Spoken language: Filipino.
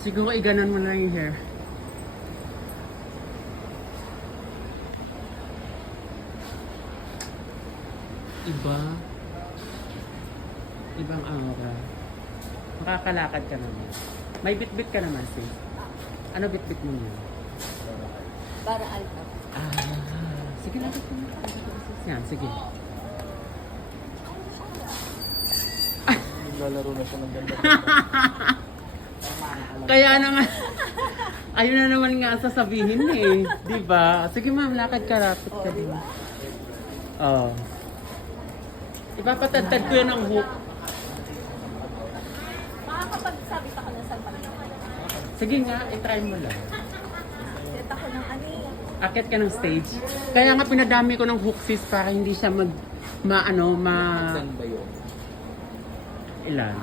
Siguro iganon mo na yung hair. Iba. Ibang aura. Makakalakad ka naman. May bit-bit ka naman, sis. Ano bit-bit mo niya? Para alta. Sige lang. Yan, sige. Naglalaro na siya ng ganda. Kaya na nga. Ayun na naman nga ang sasabihin eh. Diba? Sige ma'am, lakad ka, rapid ka din. Oh. Ipapatagtad ko yan ng hook. Makakapagsabi pa ka na sa pagkakas. Sige nga, i-try mo lang. Set ako ng ano eh. Akit ka ng stage. Kaya nga pinadami ko ng hook sis para hindi siya ilan?